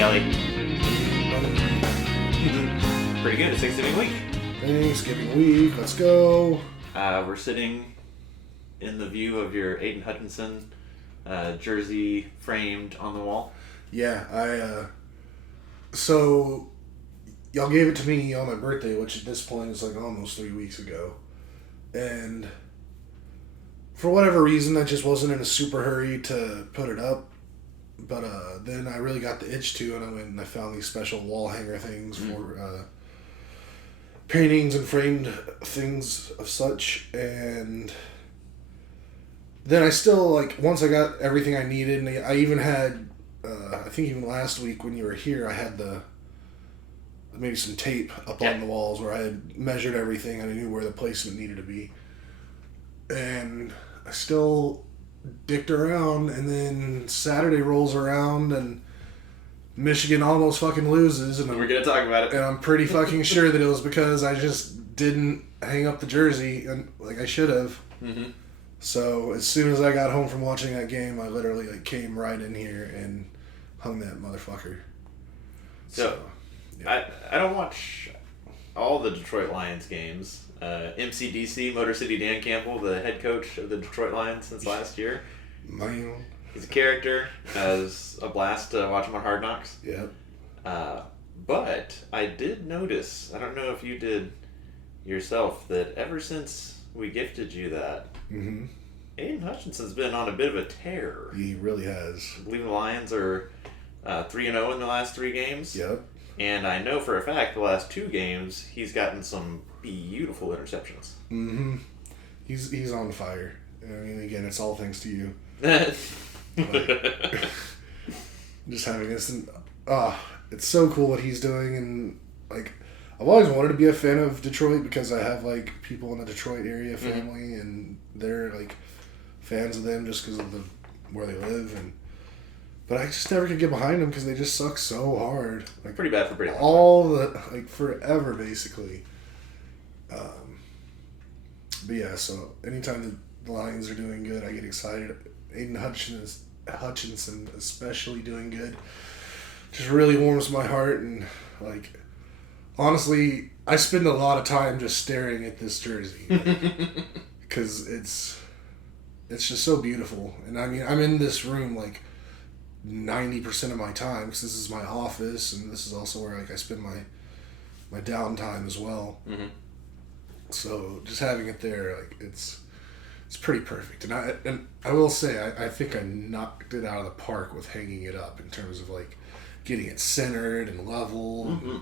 Kelly. Pretty good. It's Thanksgiving week. Thanksgiving week. Let's go. We're sitting in the view of your Aiden Hutchinson jersey framed on the wall. Yeah, so y'all gave it to me on my birthday, which at this point is like almost 3 weeks ago. And for whatever reason, I just wasn't in a super hurry to put it up. But then I really got the itch to, and I went and I found these special wall hanger things for paintings and framed things of such. And then I still, once I got everything I needed, and I even had, I think even last week when you were here, I had maybe some tape up on the walls where I had measured everything and I knew where the placement needed to be. And I still dicked around, and then Saturday rolls around and Michigan almost fucking loses, and we're gonna talk about it. And I'm pretty fucking sure that it was because I just didn't hang up the jersey and like I should have. Mm-hmm. So as soon as I got home from watching that game, I literally came right in here and hung that motherfucker. So yeah. I don't watch all the Detroit Lions games. MCDC, Motor City Dan Campbell, the head coach of the Detroit Lions since last year. Man. He's a character. It's a blast to watch him on Hard Knocks. Yep. But I did notice, I don't know if you did yourself, that ever since we gifted you that, Aiden Hutchinson's been on a bit of a tear. He really has. I believe the Lions are 3-0 in the last 3 games. Yep. And I know for a fact the last 2 games he's gotten some beautiful interceptions. Mm-hmm. He's on fire. I mean, again, it's all thanks to you. Just having this, and it's so cool what he's doing, and I've always wanted to be a fan of Detroit because I have people in the Detroit area family, and they're fans of them just because of where they live, but I just never could get behind them because they just suck so hard. Pretty bad for pretty long all the forever basically. But yeah, so anytime the Lions are doing good, I get excited. Aiden Hutchinson especially doing good just really warms my heart, and honestly, I spend a lot of time just staring at this jersey because it's just so beautiful. And I mean, I'm in this room 90% of my time because this is my office, and this is also where I spend my downtime as well. Mm-hmm. So just having it there, it's pretty perfect. And I will say, I think I knocked it out of the park with hanging it up in terms of getting it centered and level. Mm-hmm.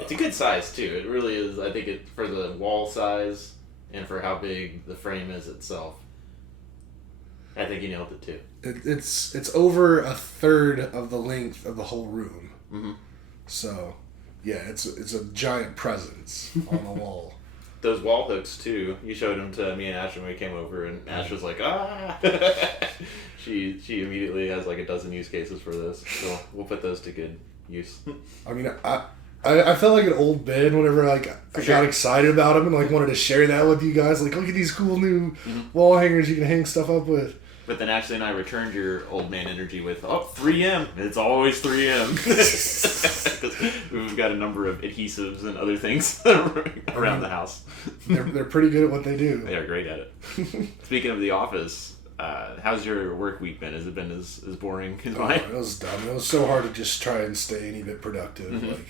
It's a good size too. It really is. I think it for the wall size and for how big the frame is itself. I think you nailed it too. It's over a third of the length of the whole room. Mm-hmm. So, yeah, it's a giant presence on the wall. Those wall hooks too. You showed them to me and Ash when we came over, and Ash was like, "Ah!" She immediately has a dozen use cases for this. So we'll put those to good use. I mean, I felt like an old man whenever I got excited about them and wanted to share that with you guys. Look at these cool new wall hangers you can hang stuff up with. But then Ashley and I returned your old man energy with, 3M. It's always 3M. Because we've got a number of adhesives and other things around the house. They're pretty good at what they do. They are great at it. Speaking of the office, how's your work week been? Has it been as boring as mine? It was dumb. It was so hard to just try and stay any bit productive. Mm-hmm.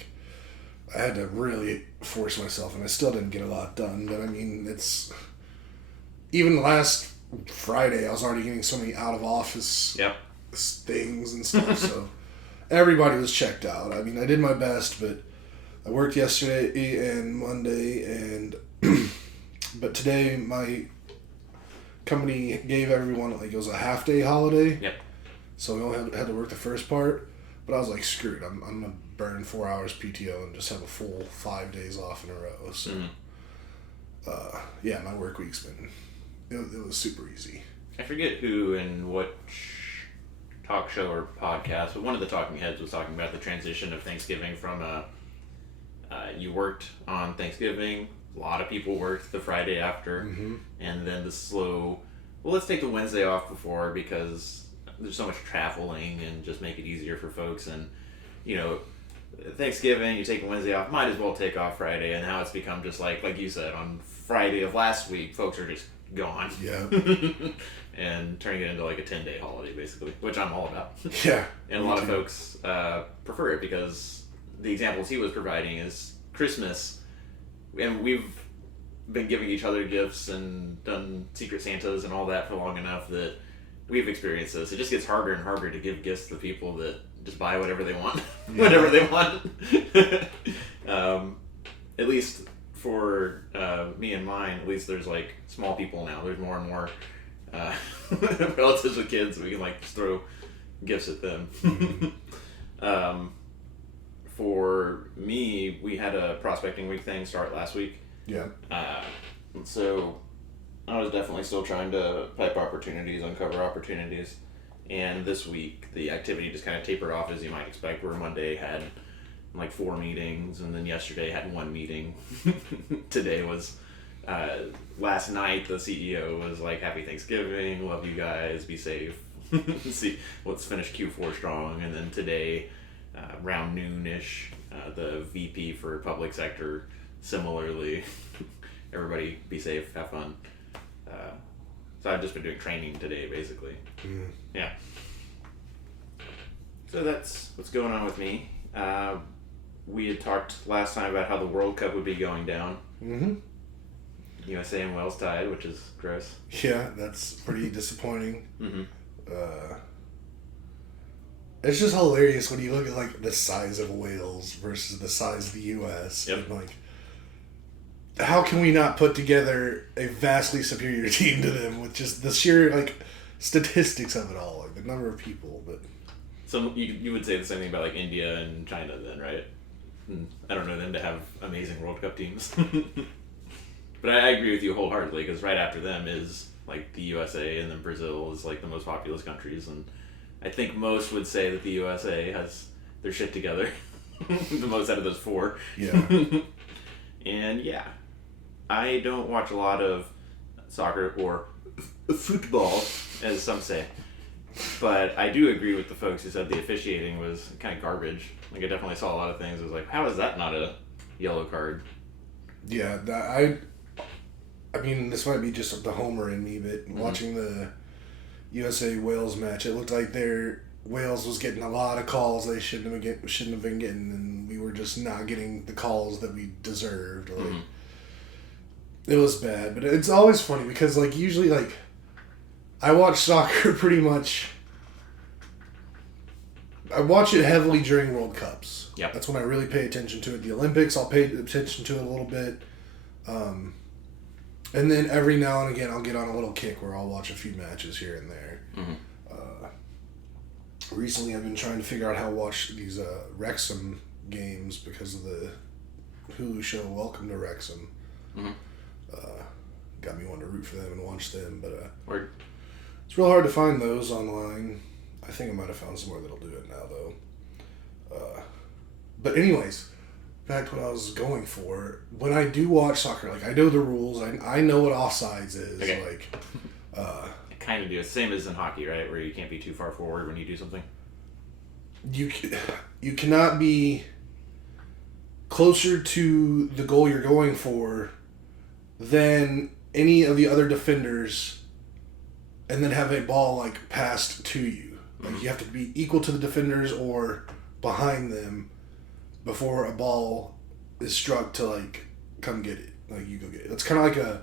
I had to really force myself, and I still didn't get a lot done. But I mean, even last Friday, I was already getting so many out of office things and stuff. So everybody was checked out. I mean, I did my best, but I worked yesterday and Monday, and but today my company gave everyone it was a half day holiday. Yep. So we only had to work the first part. But I was like, screw it. I'm gonna burn 4 hours PTO and just have a full 5 days off in a row. So my work week's been. It was super easy. I forget who and what talk show or podcast, but one of the talking heads was talking about the transition of Thanksgiving from you worked on Thanksgiving, a lot of people worked the Friday after, and then the slow, let's take the Wednesday off before because there's so much traveling and just make it easier for folks. And Thanksgiving, you take a Wednesday off, might as well take off Friday. And now it's become just like you said, on Friday of last week, folks are just gone. Yeah. And turning it into like a 10-day holiday, basically, which I'm all about. Yeah. And a lot of folks prefer it because the examples he was providing is Christmas, and we've been giving each other gifts and done Secret Santas and all that for long enough that we've experienced this. It just gets harder and harder to give gifts to people that just buy whatever they want, whenever they want. At least for me and mine, at least there's like small people now. There's more and more relatives with kids. We can like just throw gifts at them. For me, we had a prospecting week thing start last week. Yeah. So I was definitely still trying to pipe opportunities, uncover opportunities. And this week, the activity just kind of tapered off as you might expect, where Monday had like 4 meetings, and then yesterday had 1 meeting. Today was, last night, the CEO was like, Happy Thanksgiving, love you guys, be safe. See, let's finish Q4 strong. And then today, around noon-ish, the VP for public sector, similarly, everybody be safe, have fun. So I've just been doing training today, basically. Yeah. So that's what's going on with me. We had talked last time about how the World Cup would be going down. Mm-hmm. USA and Wales tied, which is gross. Yeah, that's pretty disappointing. Mm-hmm. It's just hilarious when you look at like the size of Wales versus the size of the U.S. Yep. And like, how can we not put together a vastly superior team to them with just the sheer like statistics of it all, like the number of people? But so you would say the same thing about like India and China, then, right? I don't know them to have amazing World Cup teams, but I agree with you wholeheartedly because right after them is like the USA, and then Brazil is like the most populous countries, and I think most would say that the USA has their shit together, the most out of those 4. yeah. And yeah, I don't watch a lot of soccer or football, as some say. But I do agree with the folks who said the officiating was kind of garbage. Like, I definitely saw a lot of things. I was like, how is that not a yellow card? Yeah, I mean, this might be just the homer in me, but watching the USA Wales match, it looked like Wales was getting a lot of calls they shouldn't have been getting, and we were just not getting the calls that we deserved. Like, it was bad, but it's always funny because like usually like I watch soccer pretty much. I watch it heavily during World Cups. Yep. That's when I really pay attention to it. The Olympics, I'll pay attention to it a little bit. And then every now and again, I'll get on a little kick where I'll watch a few matches here and there. Recently, I've been trying to figure out how to watch these Wrexham games because of the Hulu show Welcome to Wrexham. Got me wanting to root for them and watch them, but it's real hard to find those online. I think I might have found somewhere that'll do it now, though. But anyways, back to what I was going for. When I do watch soccer, like I know the rules. I know what offsides is. Okay. Like, I kind of do. It's the same as in hockey, right? Where you can't be too far forward when you do something. you cannot be closer to the goal you're going for than any of the other defenders, and then have a ball like passed to you. Like you have to be equal to the defenders or behind them before a ball is struck to like come get it. Like you go get it. It's kind of like a.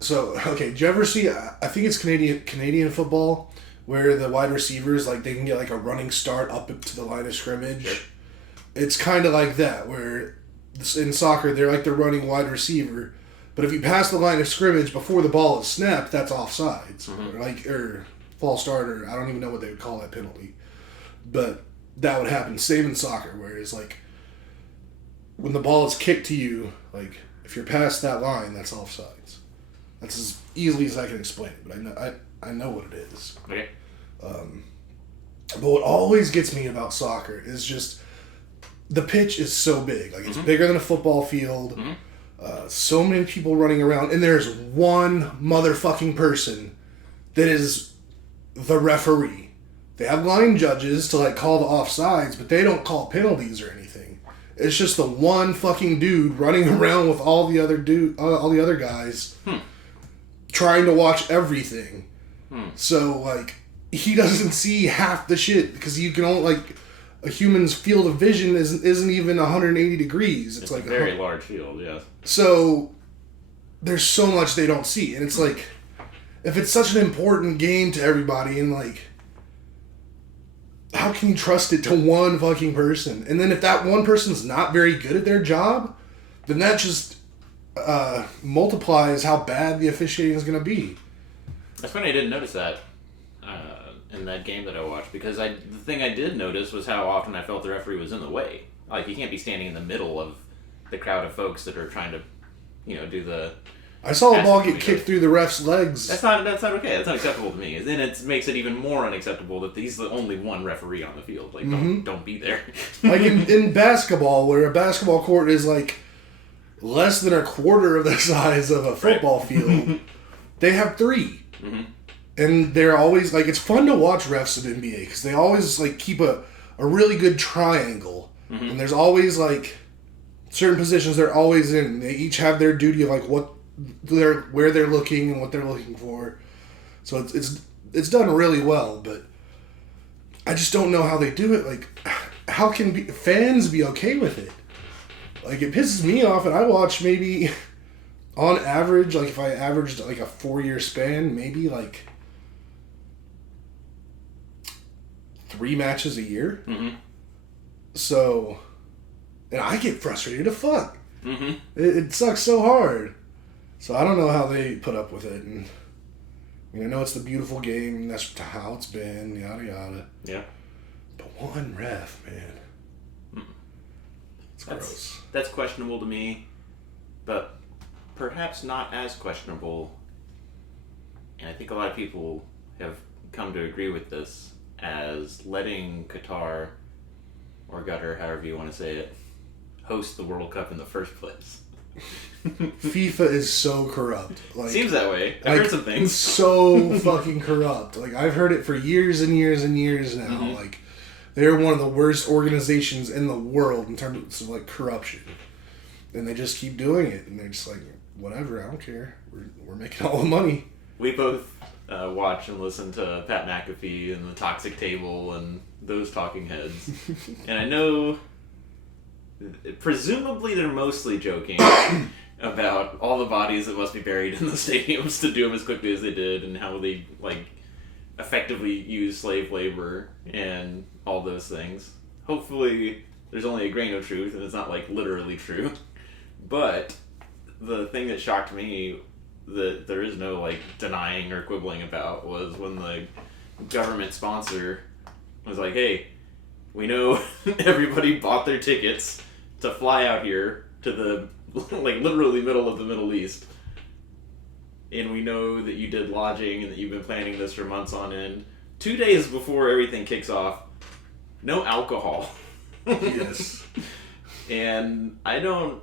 So okay, did you ever see? I think it's Canadian football where the wide receivers like they can get like a running start up to the line of scrimmage. Sure. It's kind of like that where in soccer they're like the running wide receiver, but if you pass the line of scrimmage before the ball is snapped, that's offsides or false start, or I don't even know what they would call that penalty, but that would happen. Same in soccer, whereas like when the ball is kicked to you, like if you're past that line, that's offsides. That's as easily as I can explain it, but I know what it is. Okay. But what always gets me about soccer is just the pitch is so big. Like it's bigger than a football field. So many people running around, and there's one motherfucking person that is the referee. They have line judges to like call the offsides, but they don't call penalties or anything. It's just the one fucking dude running around with all the other guys, trying to watch everything. So like he doesn't see half the shit because you can only like a human's field of vision isn't even 180 degrees. It's like a very large field, yes. So there's so much they don't see, and it's like if it's such an important game to everybody, and like how can you trust it to one fucking person? And then if that one person's not very good at their job, then that just multiplies how bad the officiating is going to be. That's funny I didn't notice that in that game that I watched, because the thing I did notice was how often I felt the referee was in the way. Like, you can't be standing in the middle of the crowd of folks that are trying to, do the... I saw a ball get kicked through the ref's legs. That's not okay. That's not acceptable to me. Then it makes it even more unacceptable that he's the only one referee on the field. Like, don't be there. Like in basketball, where a basketball court is like less than a quarter of the size of a football field, they have 3. Mm-hmm. And they're always, like, it's fun to watch refs in NBA because they always, like, keep a really good triangle. Mm-hmm. And there's always, like, certain positions they're always in. They each have their duty of, like, where they're looking and what they're looking for. So it's done really well, but I just don't know how they do it. Like, how can fans be okay with it? Like, it pisses me off, and I watch maybe, on average, like, if I averaged, like, a 4-year span, maybe, like, 3 matches a year. Mm-hmm. So, and I get frustrated as fuck. Mm-hmm. It sucks so hard. So I don't know how they put up with it. And I mean, I know it's the beautiful game, and that's how it's been, yada yada. Yeah. But one ref, man. It's gross. That's questionable to me, but perhaps not as questionable. And I think a lot of people have come to agree with this, as letting Qatar, or Qatar, however you want to say it, host the World Cup in the first place. FIFA is so corrupt. Like, seems that way. I've heard some things. So fucking corrupt. Like, I've heard it for years and years and years now. Mm-hmm. Like, they're one of the worst organizations in the world in terms of, like, corruption. And they just keep doing it. And they're just like, whatever, I don't care. We're making all the money. We both watch and listen to Pat McAfee and the Toxic Table and those talking heads. And I know... presumably they're mostly joking about all the bodies that must be buried in the stadiums to do them as quickly as they did, and how they, like, effectively use slave labor and all those things. Hopefully there's only a grain of truth and it's not, like, literally true. But the thing that shocked me that there is no, like, denying or quibbling about was when the government sponsor was like, hey, we know everybody bought their tickets to fly out here to the, like, literally middle of the Middle East. And we know that you did lodging and that you've been planning this for months on end. 2 days before everything kicks off, no alcohol. Yes. And I don't...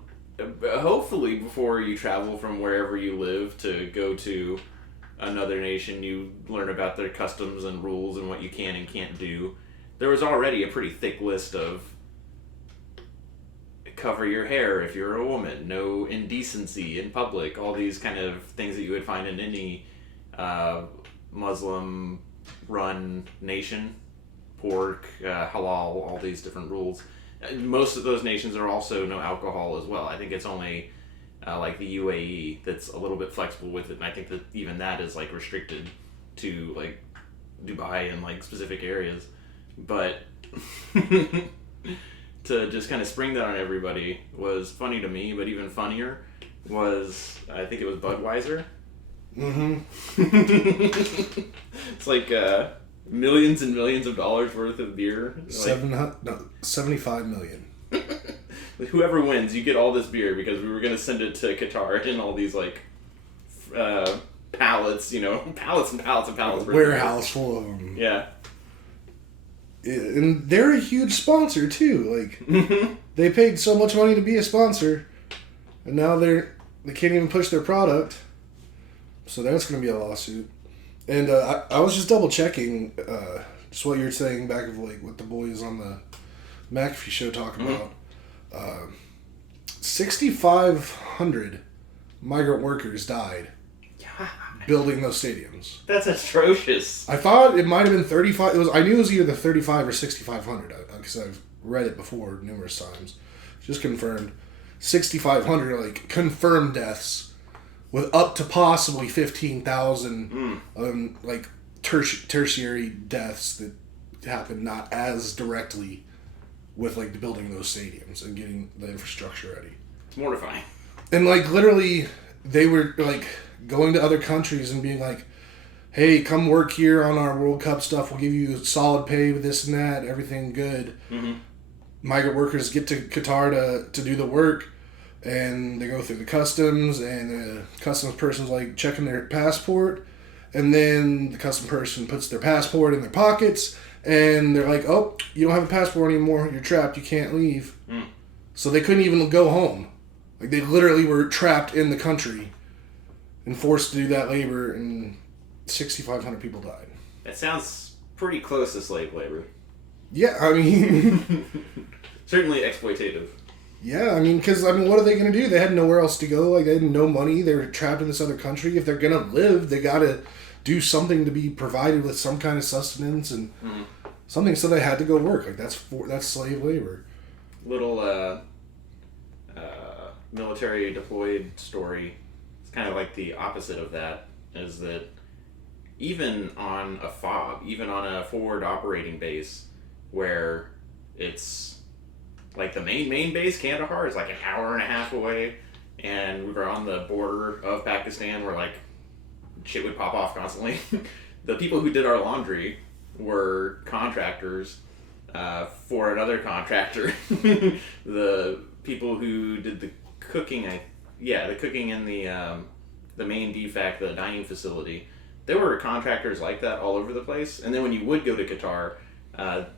hopefully before you travel from wherever you live to go to another nation, you learn about their customs and rules and what you can and can't do. There was already a pretty thick list of cover your hair if you're a woman, no indecency in public, all these kind of things that you would find in any Muslim-run nation, pork, halal, all these different rules. Most of those nations are also no alcohol as well. I think it's only like the UAE that's a little bit flexible with it, and I think that even that is, like, restricted to, like, Dubai and, like, specific areas. But to just kind of spring that on everybody was funny to me, but even funnier was, I think it was Budweiser. Mm-hmm. It's like millions and millions of dollars worth of beer. 75 million. Whoever wins, you get all this beer because we were going to send it to Qatar in all these, like, pallets, pallets and pallets and pallets. Warehouse full of them. Yeah. And they're a huge sponsor too. Like, they paid so much money to be a sponsor, and now they can't even push their product. So that's going to be a lawsuit. And I was just double checking just what you're saying back of like what the boys on the McAfee show talk about. 6,500 migrant workers died building those stadiums. That's atrocious. I thought it might have been 35. I knew it was either 35 or 6,500 because I've read it before numerous times. Just confirmed. 6,500 like confirmed deaths, with up to possibly 15,000 like tertiary deaths that happen not as directly with like the building those stadiums and getting the infrastructure ready. It's mortifying. And like literally, they were like going to other countries and being like, "Hey, come work here on our World Cup stuff. We'll give you solid pay with this and that. Everything good." Mm-hmm. Migrant workers get to Qatar to do the work, and they go through the customs, and the customs person's like checking their passport, and then the customs person puts their passport in their pockets, and they're like, "Oh, you don't have a passport anymore. You're trapped. You can't leave." So they couldn't even go home. Like they literally were trapped in the country and forced to do that labor, and 6,500 people died. That sounds pretty close to slave labor. Yeah, I mean... Certainly exploitative. Yeah, I mean, because, I mean, what are they going to do? They had nowhere else to go. Like, they had no money. They were trapped in this other country. If they're going to live, they got to do something to be provided with some kind of sustenance and something, so they had to go work. Like, that's slave labor. Little military deployed story. It's kind of like the opposite of that, is that even on a FOB, even on a forward operating base, where it's like the main base, Kandahar, is like an hour and a half away, and we were on the border of Pakistan where like shit would pop off constantly. The people who did our laundry were contractors for another contractor. The people who did the cooking, the cooking in the main DFAC, the dining facility, there were contractors like that all over the place. And then when you would go to Qatar,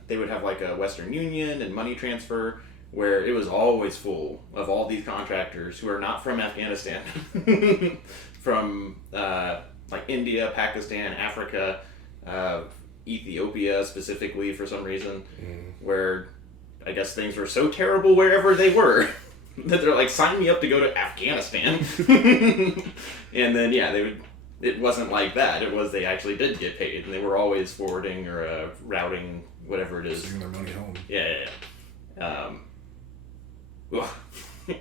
they would have like a Western Union and money transfer where it was always full of all these contractors who are not from Afghanistan, from like India, Pakistan, Africa, Ethiopia specifically for some reason, where I guess things were so terrible wherever they were that they're like, sign me up to go to Afghanistan. And then, it wasn't like that. It was they actually did get paid, and they were always forwarding or routing whatever it is. Taking their money home. Yeah.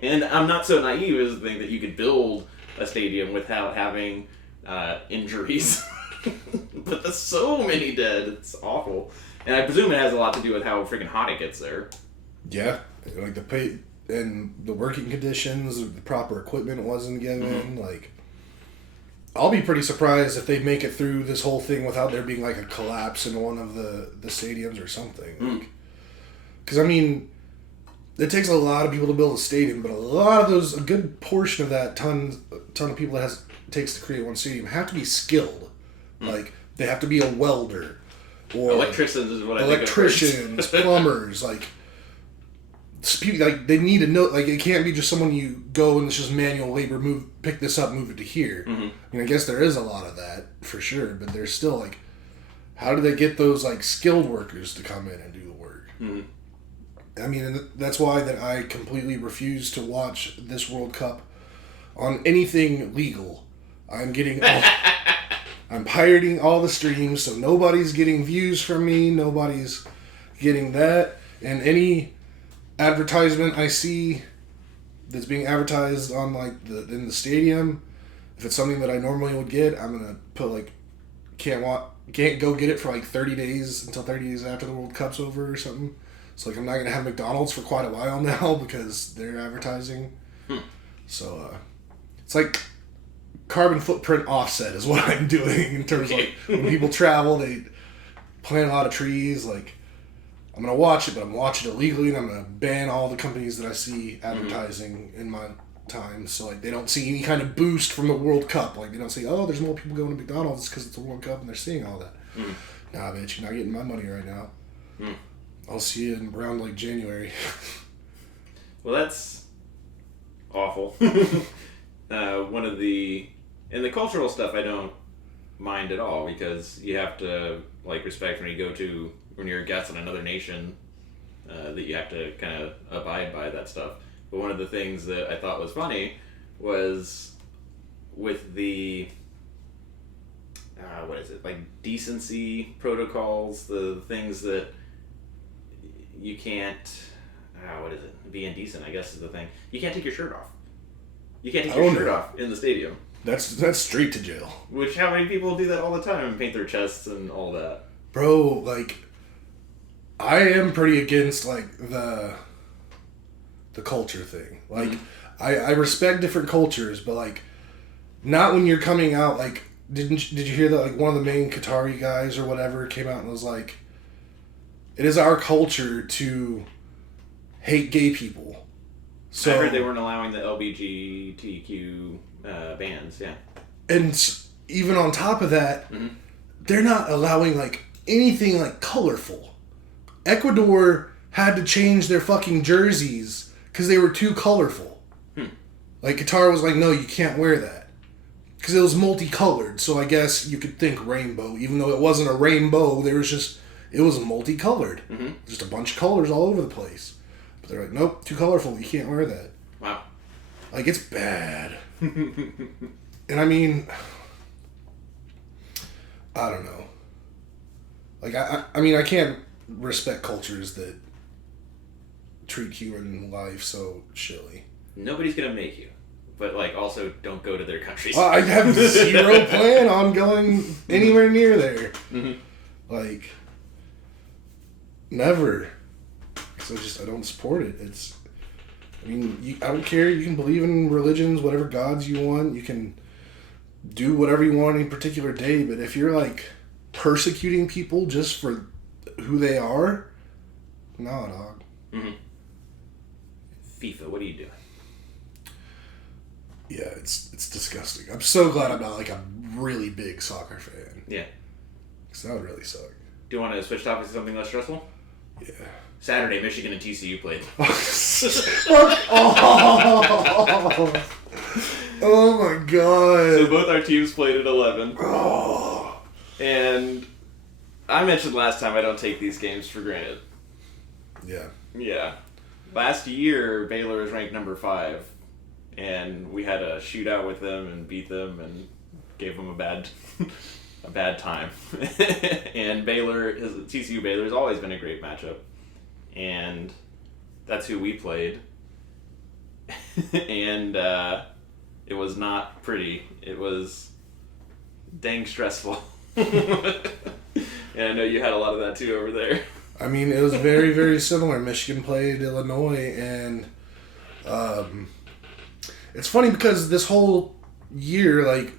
And I'm not so naive as to think that you could build a stadium without having injuries. But there's so many dead. It's awful. And I presume it has a lot to do with how freaking hot it gets there. Yeah. Like the pay and the working conditions, the proper equipment wasn't given. Like, I'll be pretty surprised if they make it through this whole thing without there being like a collapse in one of the stadiums or something. Because, I mean, it takes a lot of people to build a stadium, but a good portion of that ton of people that takes to create one stadium have to be skilled. Like, they have to be a welder. Or electricians is what I think. Electricians, plumbers, like they need to know. Like, it can't be just someone you go and it's just manual labor. Pick this up, move it to here. I mean, I guess there is a lot of that for sure, but there's still like, how do they get those like skilled workers to come in and do the work? I mean, and that's why that I completely refuse to watch this World Cup on anything legal. I'm pirating all the streams, so nobody's getting views from me. Nobody's getting that, and any advertisement I see that's being advertised on like in the stadium, if it's something that I normally would get, I'm gonna put like can't go get it for like 30 days until 30 days after the World Cup's over or something. So like I'm not gonna have McDonald's for quite a while now because they're advertising. So it's like carbon footprint offset is what I'm doing in terms of like when people travel, they plant a lot of trees. Like, I'm gonna watch it, but I'm watching it illegally, and I'm gonna ban all the companies that I see advertising in my time, so like they don't see any kind of boost from the World Cup. Like, they don't say, "Oh, there's more people going to McDonald's because it's a World Cup," and they're seeing all that. Nah, bitch, you're not getting my money right now. I'll see you in around like January. Well, awful. One of the cultural stuff I don't mind at all, because you have to like respect when you're a guest in another nation, that you have to kind of abide by that stuff. But one of the things that I thought was funny was with the like decency protocols, the things that you can't be indecent, I guess is the thing. You can't take your shirt off. You can't take your shirt off in the stadium. That's straight to jail. Which, how many people do that all the time and paint their chests and all that? Bro, like, I am pretty against, like, the culture thing. Like, I respect different cultures, but, like, not when you're coming out, like, did you hear that, like, one of the main Qatari guys or whatever came out and was like, it is our culture to hate gay people. So, I heard they weren't allowing the LGBTQ bands, yeah. And even on top of that, they're not allowing, like, anything, like, colorful. Ecuador had to change their fucking jerseys because they were too colorful. Like, Qatar was like, no, you can't wear that. Because it was multicolored, so I guess you could think rainbow. Even though it wasn't a rainbow, it was multicolored. Just a bunch of colors all over the place. But they're like, nope, too colorful, you can't wear that. Wow. Like, it's bad. And I mean, I don't know. Like, I mean, I can't respect cultures that treat human life so shitty. Nobody's gonna make you. But, like, also don't go to their countries. I have zero plan on going anywhere near there. Like, never. Because I don't support it. I don't care. You can believe in religions, whatever gods you want. You can do whatever you want on any particular day. But if you're, like, persecuting people just for who they are, no, dog. FIFA, what are you doing? Yeah, it's disgusting. I'm so glad I'm not, like, a really big soccer fan. Yeah. Because that would really suck. Do you want to switch topics to something less stressful? Yeah. Saturday, Michigan and TCU played. Oh my god. So both our teams played at 11. And I mentioned last time I don't take these games for granted. Yeah. Yeah. Last year, Baylor was ranked number 5. And we had a shootout with them and beat them and gave them a bad time. And TCU Baylor has always been a great matchup. And that's who we played. And it was not pretty. It was dang stressful. And I know you had a lot of that too over there. I mean, it was very, very similar. Michigan played Illinois, and it's funny because this whole year, like,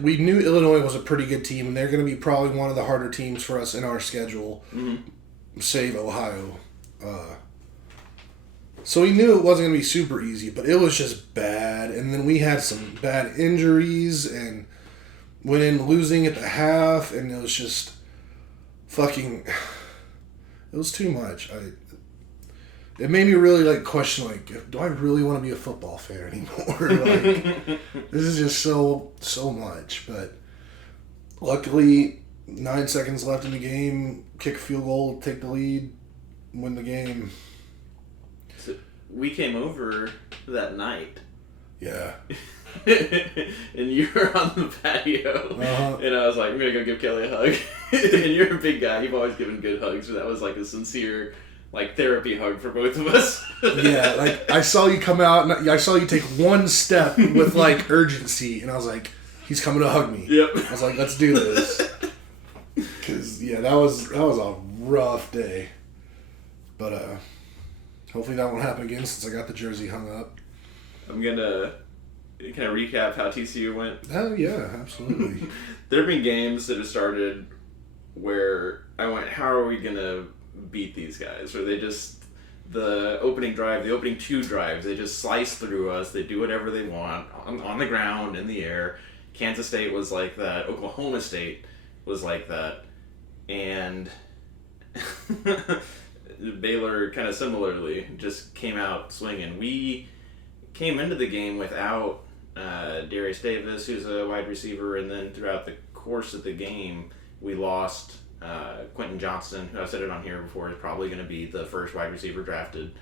we knew Illinois was a pretty good team, and they're going to be probably one of the harder teams for us in our schedule, save Ohio. So we knew it wasn't going to be super easy, but it was just bad. And then we had some bad injuries and went in losing at the half, and it was just fucking... It was too much. It made me really, like, question, like, do I really want to be a football fan anymore? Like, this is just so much. But luckily, 9 seconds left in the game, kick a field goal, take the lead, win the game. So we came over that night. Yeah. And you were on the patio. And I was like, I'm going to go give Kelly a hug. And you're a big guy. You've always given good hugs. So that was like a sincere, like, therapy hug for both of us. Yeah, like, I saw you come out, and I saw you take one step with, like, urgency. And I was like, he's coming to hug me. Yep. I was like, let's do this. Because, yeah, that was a rough day. But hopefully that won't happen again since I got the jersey hung up. I'm going to kind of recap how TCU went. Oh, yeah, absolutely. There have been games that have started where I went, how are we going to beat these guys? Where they just, the opening 2 drives, they just slice through us. They do whatever they want on the ground, in the air. Kansas State was like that. Oklahoma State was like that. And Baylor kind of similarly just came out swinging. We came into the game without Darius Davis, who's a wide receiver, and then throughout the course of the game, we lost Quentin Johnston, who I said it on here before, is probably going to be the first wide receiver drafted.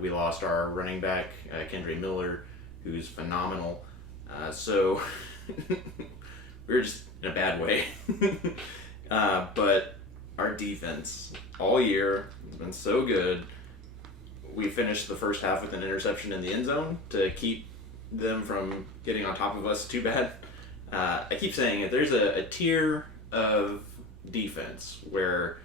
We lost our running back, Kendre Miller, who's phenomenal. So we were just in a bad way. But our defense all year has been so good. We finished the first half with an interception in the end zone to keep them from getting on top of us too bad. I keep saying it, there's a tier of defense where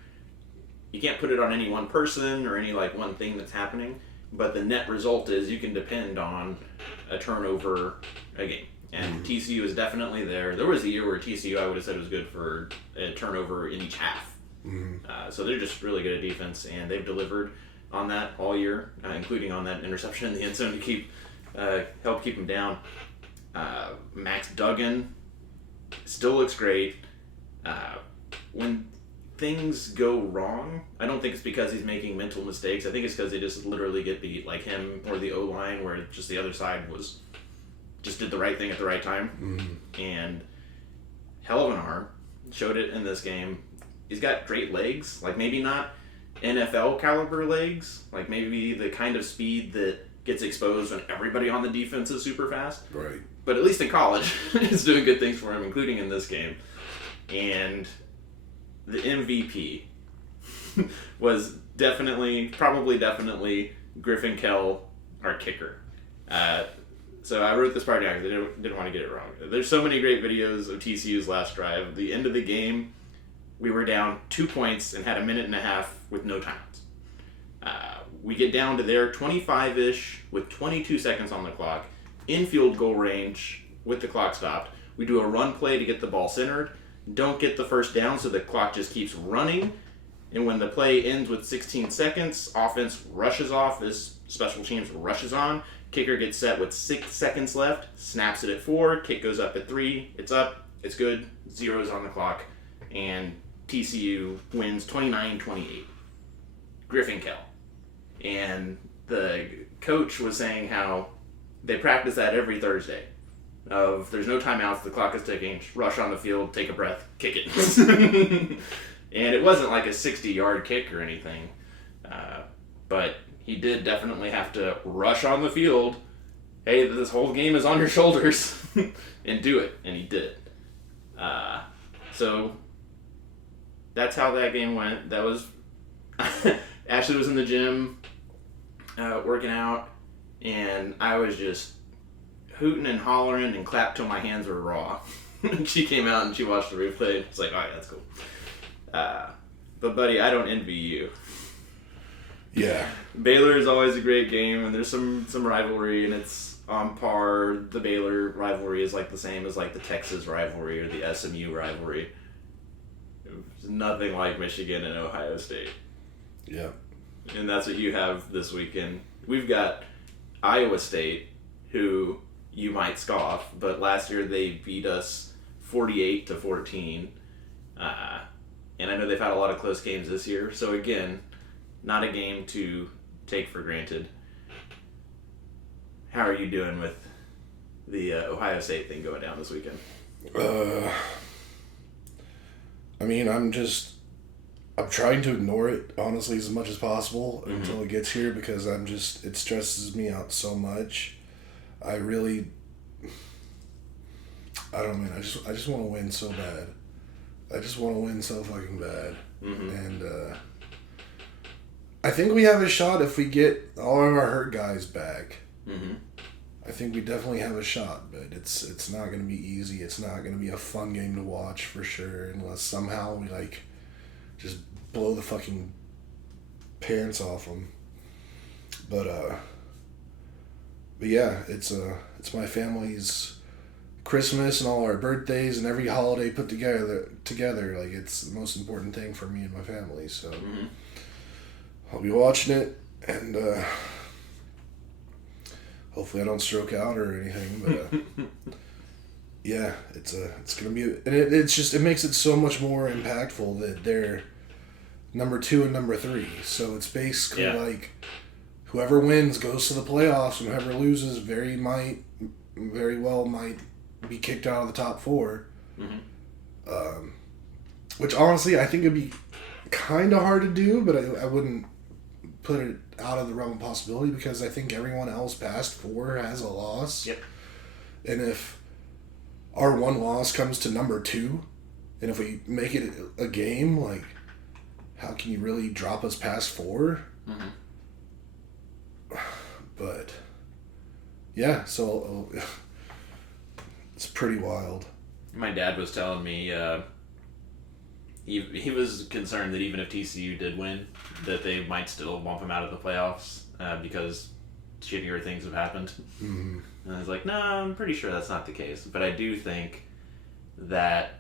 you can't put it on any one person or any like one thing that's happening, but the net result is you can depend on a turnover a game. And TCU is definitely there. There was a year where TCU, I would have said, was good for a turnover in each half. So they're just really good at defense, and they've delivered on that all year, including on that interception in the end zone to keep help keep them down. Max Duggan still looks great. When things go wrong, I don't think it's because he's making mental mistakes. I think it's because they just literally get beat, like him or the O-line, where just the other side was just did the right thing at the right time. And hell of an arm. Showed it in this game. He's got great legs, like maybe not NFL caliber legs, like maybe the kind of speed that gets exposed when everybody on the defense is super fast. Right. But at least in college, it's doing good things for him, including in this game. And the MVP was probably definitely Griffin Kell, our kicker. So I wrote this part down because I didn't want to get it wrong. There's so many great videos of TCU's last drive. At the end of the game, we were down 2 points and had a minute and a half with no timeouts. We get down to their 25-ish with 22 seconds on the clock, in field goal range with the clock stopped. We do a run play to get the ball centered, don't get the first down, so the clock just keeps running. And when the play ends with 16 seconds, offense rushes off as special teams rushes on. Kicker gets set with 6 seconds left, snaps it at 4, kick goes up at 3, it's up, it's good, zeros on the clock, and TCU wins 29-28. Griffin Kell. And the coach was saying how they practice that every Thursday. Of there's no timeouts, the clock is ticking, rush on the field, take a breath, kick it. And it wasn't like a 60-yard kick or anything, but he did definitely have to rush on the field. Hey, this whole game is on your shoulders, and do it, and he did it. So that's how that game went. That was Ashley was in the gym working out, and I was just hooting and hollering and clapped till my hands were raw. She came out and she watched the replay. It's like, all right, that's cool. But buddy, I don't envy you. Yeah. Baylor is always a great game, and there's some rivalry, and it's on par. The Baylor rivalry is like the same as like the Texas rivalry or the SMU rivalry. It's nothing like Michigan and Ohio State. Yeah. And that's what you have this weekend. We've got Iowa State, who you might scoff, but last year they beat us 48-14. And I know they've had a lot of close games this year. So again, not a game to take for granted. How are you doing with the Ohio State thing going down this weekend? I mean, I'm trying to ignore it, honestly, as much as possible until it gets here, because it stresses me out so much. I don't know, man. I just want to win so bad. I just want to win so fucking bad. And I think we have a shot if we get all of our hurt guys back. I think we definitely have a shot, but it's not going to be easy. It's not going to be a fun game to watch for sure, unless somehow we like just blow the fucking pants off them. But yeah, it's my family's Christmas and all our birthdays and every holiday put together. Like, it's the most important thing for me and my family. So I'll be watching it, and hopefully I don't stroke out or anything. But yeah, it's gonna be, and it makes it so much more impactful that they're number 2 and number 3. So it's basically like whoever wins goes to the playoffs, and whoever loses very well might be kicked out of the top 4. Mm-hmm. Which honestly, I think it'd be kind of hard to do, but I wouldn't put it out of the realm of possibility because I think everyone else past 4 has a loss. Yep. And if our one loss comes to number 2, and if we make it a game, like, how can you really drop us past 4? Mm-hmm. But yeah, so it's pretty wild. My dad was telling me he was concerned that even if TCU did win, that they might still bump him out of the playoffs because shittier things have happened. Mm-hmm. And I was like, no, I'm pretty sure that's not the case. But I do think that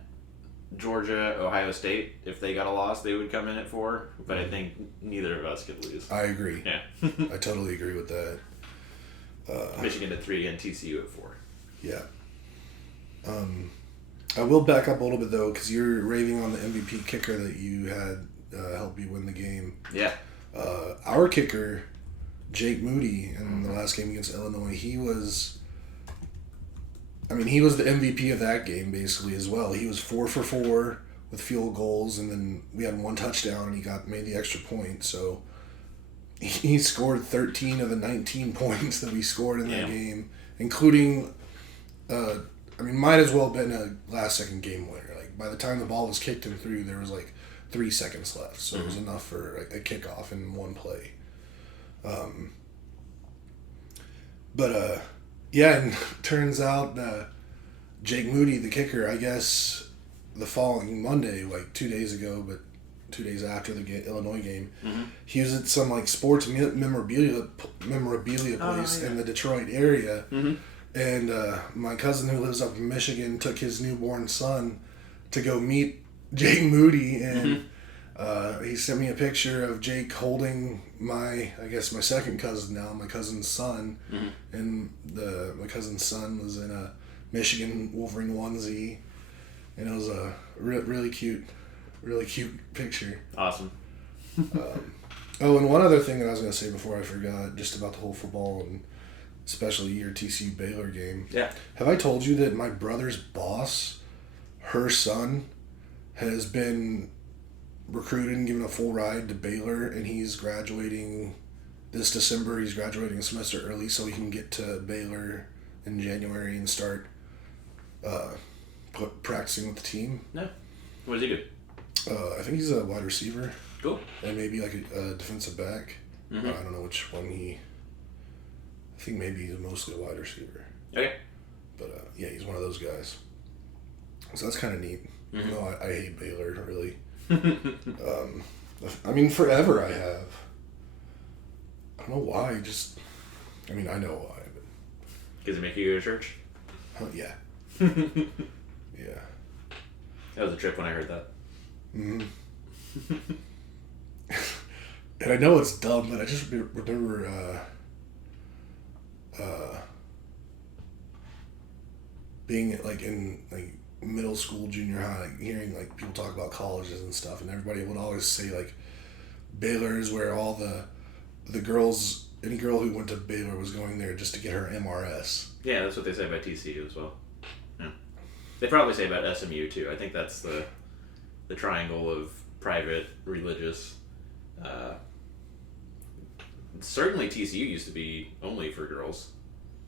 Georgia, Ohio State, if they got a loss, they would come in at 4. But I think neither of us could lose. I agree. Yeah. I totally agree with that. Michigan at 3 and TCU at 4. Yeah. I will back up a little bit, though, because you're raving on the MVP kicker that you had help you win the game. Yeah. Our kicker, Jake Moody, in the last game against Illinois, he was the MVP of that game, basically, as well. He was 4 for 4 with field goals, and then we had 1 touchdown, and he made the extra point, so he scored 13 of the 19 points that we scored in that game, including, might as well have been a last-second game winner. Like, by the time the ball was kicked and through, there was, 3 seconds left, so it was enough for a kickoff in one play. And turns out Jake Moody, the kicker, I guess the following Monday, 2 days ago, but 2 days after the Illinois game, he was at some sports memorabilia place in the Detroit area, and my cousin who lives up in Michigan took his newborn son to go meet Jake Moody, and he sent me a picture of Jake holding my second cousin now, my cousin's son, and my cousin's son was in a Michigan Wolverine onesie, and it was a really cute picture. Awesome. And one other thing that I was going to say before I forgot, just about the whole football and especially your TCU Baylor game. Yeah. Have I told you that my brother's boss, her son, has been recruited and given a full ride to Baylor, and he's graduating this December. He's graduating a semester early so he can get to Baylor in January and start practicing with the team. No. What does he do? I think he's a wide receiver. Cool. And maybe a defensive back. I don't know which one I think maybe he's mostly a wide receiver. Okay. But yeah, he's one of those guys. So that's kind of neat. No, I hate Baylor, really. Forever I have. I don't know why, I know why. But does it make you go to church? Yeah. Yeah. That was a trip when I heard that. And I know it's dumb, but I just remember being in middle school, junior high, hearing people talk about colleges and stuff, and everybody would always say Baylor is where all the girls, any girl who went to Baylor was going there just to get her MRS. Yeah, that's what they say about TCU as well. Yeah. They probably say about SMU too. I think that's the triangle of private, religious. Certainly TCU used to be only for girls.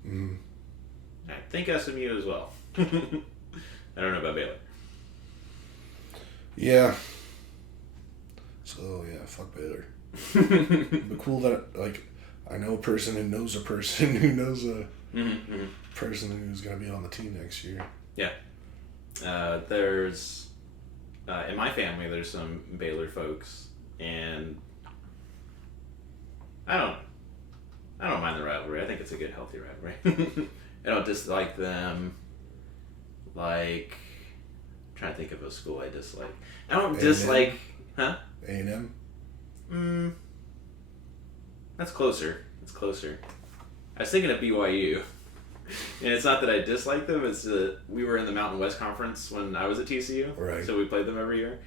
I think SMU as well. I don't know about Baylor. Yeah. So yeah, fuck Baylor. But cool that I know a person who knows a person who knows a person who's gonna be on the team next year. Yeah. There's in my family there's some Baylor folks, and I don't mind the rivalry. I think it's a good, healthy rivalry. I don't dislike them. I'm trying to think of a school I dislike. I don't A&M? dislike, huh? A&M? That's closer. It's closer. I was thinking of BYU. And it's not that I dislike them, it's that we were in the Mountain West Conference when I was at TCU. Right. So we played them every year.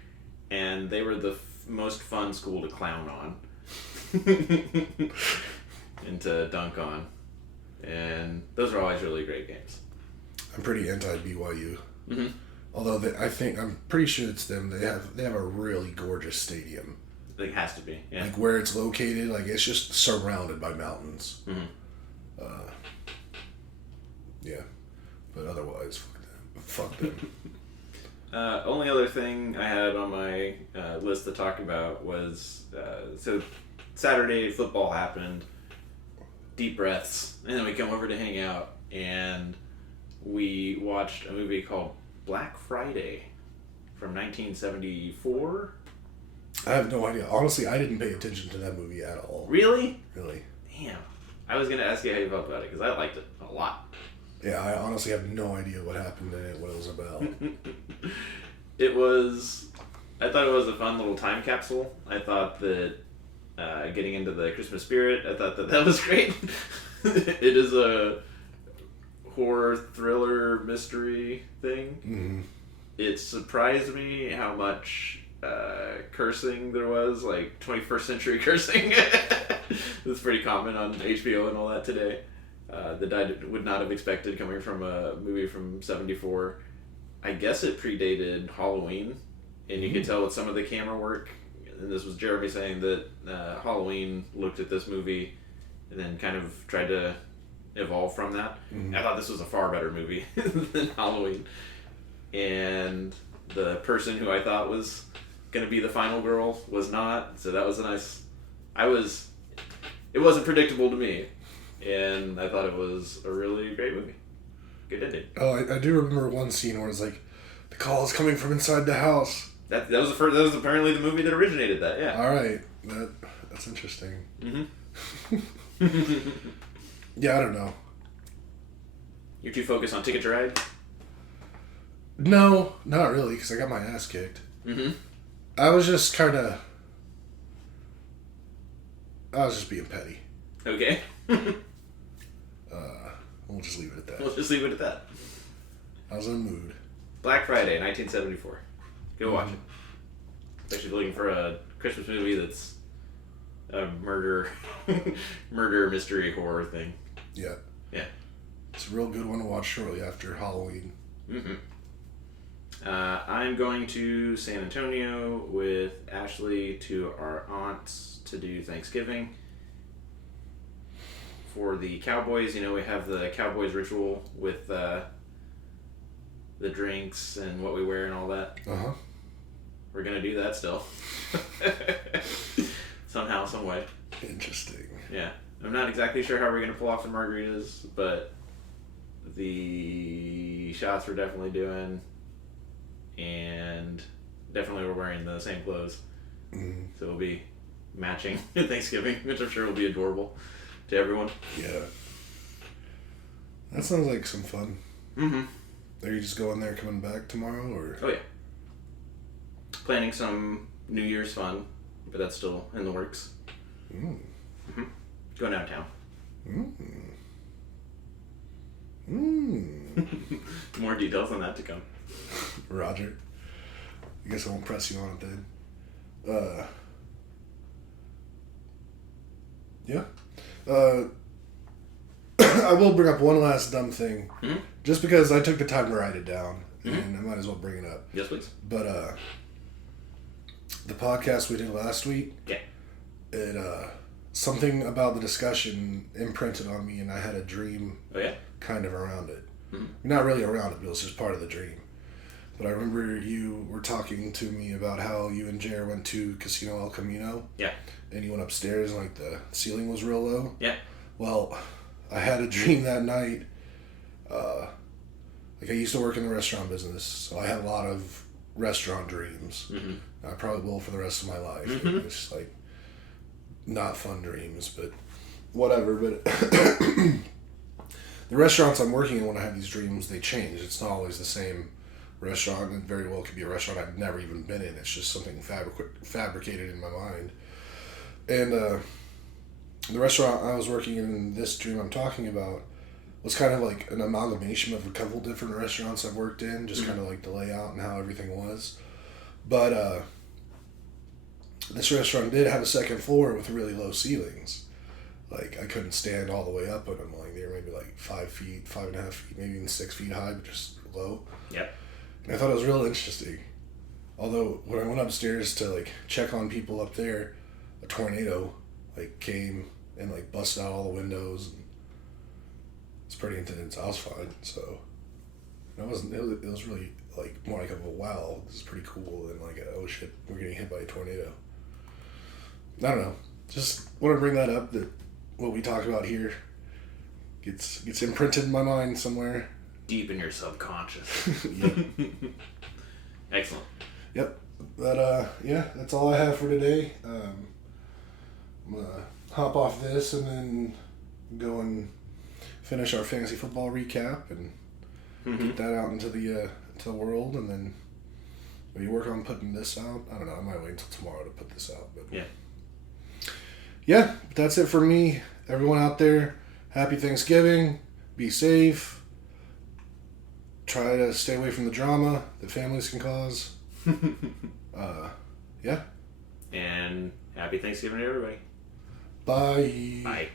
And they were the most fun school to clown on. and to dunk on. And those are always really great games. I'm pretty anti BYU. Mm-hmm. Although I'm pretty sure it's them. They have a really gorgeous stadium. It has to be, yeah. Like where it's located, like it's just surrounded by mountains. Mm-hmm. Yeah, but otherwise, fuck them. Only other thing I had on my list to talk about was so Saturday football happened, deep breaths, and then we come over to hang out, and we watched a movie called Black Friday from 1974. I have no idea. Honestly, I didn't pay attention to that movie at all. Really? Really? Damn. I was going to ask you how you felt about it, because I liked it a lot. Yeah, I honestly have no idea what happened in it, what it was about. I thought it was a fun little time capsule. I thought that getting into the Christmas spirit, I thought that was great. It is a horror, thriller, mystery thing. Mm-hmm. It surprised me how much cursing there was, like 21st century cursing. That's pretty common on HBO and all that today. That I would not have expected coming from a movie from 74. I guess it predated Halloween, and you could tell with some of the camera work, and this was Jeremy saying that Halloween looked at this movie and then kind of tried to evolve from that. Mm-hmm. I thought this was a far better movie than Halloween. And the person who I thought was going to be the final girl was not, so that was a nice... It wasn't predictable to me, and I thought it was a really great movie. Good ending. Oh, I do remember one scene where it's like, the call is coming from inside the house. That was the first. That was apparently the movie that originated that. Yeah. All right, that's interesting. Mm-hmm. Yeah, I don't know. You're too focused on Ticket to Ride? No, not really, because I got my ass kicked. Mm-hmm. I was just being petty. Okay. We'll just leave it at that. We'll just leave it at that. I was in a mood. Black Friday, 1974. Go watch it. Especially looking for a Christmas movie that's a murder mystery horror thing. Yeah. Yeah. It's a real good one to watch shortly after Halloween. Mm-hmm. I'm going to San Antonio with Ashley to our aunt's to do Thanksgiving. For the Cowboys, we have the Cowboys ritual with the drinks and what we wear and all that. Uh-huh. We're going to do that still. Somehow, some way. Interesting. Yeah. I'm not exactly sure how we're going to pull off the margaritas, but the shots we're definitely doing, and definitely we're wearing the same clothes. Mm-hmm. So we'll be matching at Thanksgiving, which I'm sure will be adorable to everyone. Yeah. That sounds like some fun. Mm-hmm. Are you just going there, coming back tomorrow, or? Oh, yeah. Planning some New Year's fun, but that's still in the works. Mm. Mm-hmm. Going downtown. Mm. Mm. More details on that to come. Roger. I guess I won't press you on it then. Yeah. I will bring up one last dumb thing. Mm-hmm. Just because I took the time to write it down. Mm-hmm. And I might as well bring it up. Yes, please. But the podcast we did last week. Yeah. It something about the discussion imprinted on me, and I had a dream. Oh, yeah? Kind of around it. Mm-hmm. Not really around it, but it was just part of the dream. But I remember you were talking to me about how you and Jer went to Casino El Camino. Yeah. And you went upstairs and like the ceiling was real low. Yeah. Well, I had a dream that night. Like I used to work in the restaurant business, so I had a lot of restaurant dreams. Mm-hmm. I probably will for the rest of my life. Mm-hmm. It's like not fun dreams, but whatever. But the restaurants I'm working in when I have these dreams, they change. It's not always the same restaurant. It very well could be a restaurant I've never even been in. It's just something fabricated in my mind. And the restaurant I was working in this dream I'm talking about was kind of like an amalgamation of a couple different restaurants I've worked in, just kind of like the layout and how everything was. But this restaurant did have a second floor with really low ceilings. Like, I couldn't stand all the way up on them. Like, they were maybe like 5 feet, 5.5 feet, maybe even 6 feet high, but just low. Yep. And I thought it was real interesting. Although, when I went upstairs to, like, check on people up there, a tornado, like, came and, like, busted out all the windows. And it's pretty intense. I was fine, so... It was really, like, more like a, wow, this is pretty cool, than like, oh shit, we're getting hit by a tornado. I don't know. Just want to bring that up, that what we talk about here gets imprinted in my mind somewhere. Deep in your subconscious. Yep. Excellent. Yep. But, yeah, that's all I have for today. I'm going to hop off this and then go and finish our fantasy football recap and get that out into the world, and then maybe work on putting this out. I don't know. I might wait until tomorrow to put this out. But yeah, that's it for me. Everyone out there, happy Thanksgiving. Be safe. Try to stay away from the drama that families can cause. Yeah. And happy Thanksgiving to everybody. Bye. Bye.